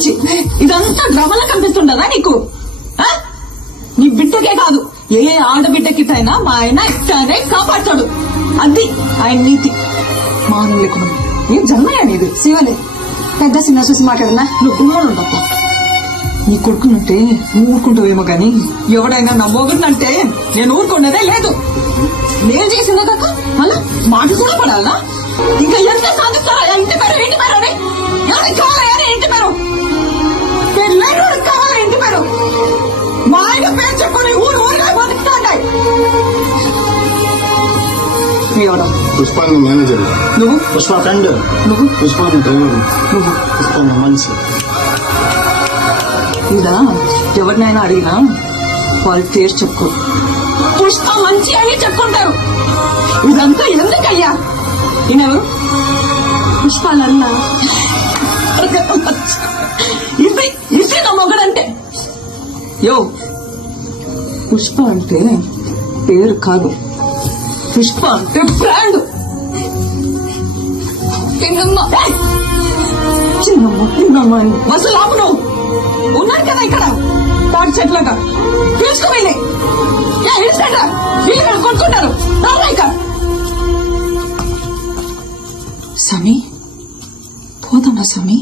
మంచి. ఇదంతా డ్రామాలా కనిపిస్తుండదా నీకు? నీ బిడ్డకే కాదు, ఏ ఆడబిడ్డకిటైనా మా ఆయన ఇట్టానే కాపాడతాడు. అది ఆయన నీతి. మానం లేకుండా ఏం జన్మయ్యా నీది? శివలే పెద్ద సినిమా చూసి మాట్లాడనా? నువ్వు కూడా ఉండప్పా. నీ కొడుకునంటే నువ్వు ఊరుకుంటావేమో గాని ఎవడైనా నా మొగుడినంటే నేను ఊరుకున్నదే లేదు. నేను చేసిందే కాక మళ్ళా మాట కూడా పడాలా? ఇంకా ఎంత సాధిస్తారా? ఇంటి పేరు ఇంటి పేరు అని ఎవరికి కావాలా? ఇంటి పేరు పెళ్ళైనోడికి కావాలా? ఇంటి పేరు మా ఆయన పేరు చెప్పుకుని ఊరు ఊరిగా బతుకుతాంటాయి. ఎవడా? పుష్ప మేనేజర్. నువ్వు? పుష్ప ఫ్రెండ్. నువ్వు? పుష్ప డ్రైవర్. నువ్వు? పుష్ప మనిషి. ఇదా ఎవరినైనా అడిగినా వాళ్ళ పేరు చెప్పుకో, పుష్ప మంచి అని చెప్పుకుంటారు. ఇదంతా ఎందుకయ్యా? ఈయనెవరు? పుష్పాలన్నా ఇది ఇది నా మొగడంటే. యో, పుష్ప అంటే పేరు కాదు, పుష్ప అంటే బ్రాండ్. చిన్నమ్మ అసలు ఆపు. నువ్వు ఉన్నారు కదా ఇక్కడ తాటి చెట్లగా తీసుకుపోయి వీళ్ళు కొట్టుకుంటారు. సమీ పోదమ్మా సమీ.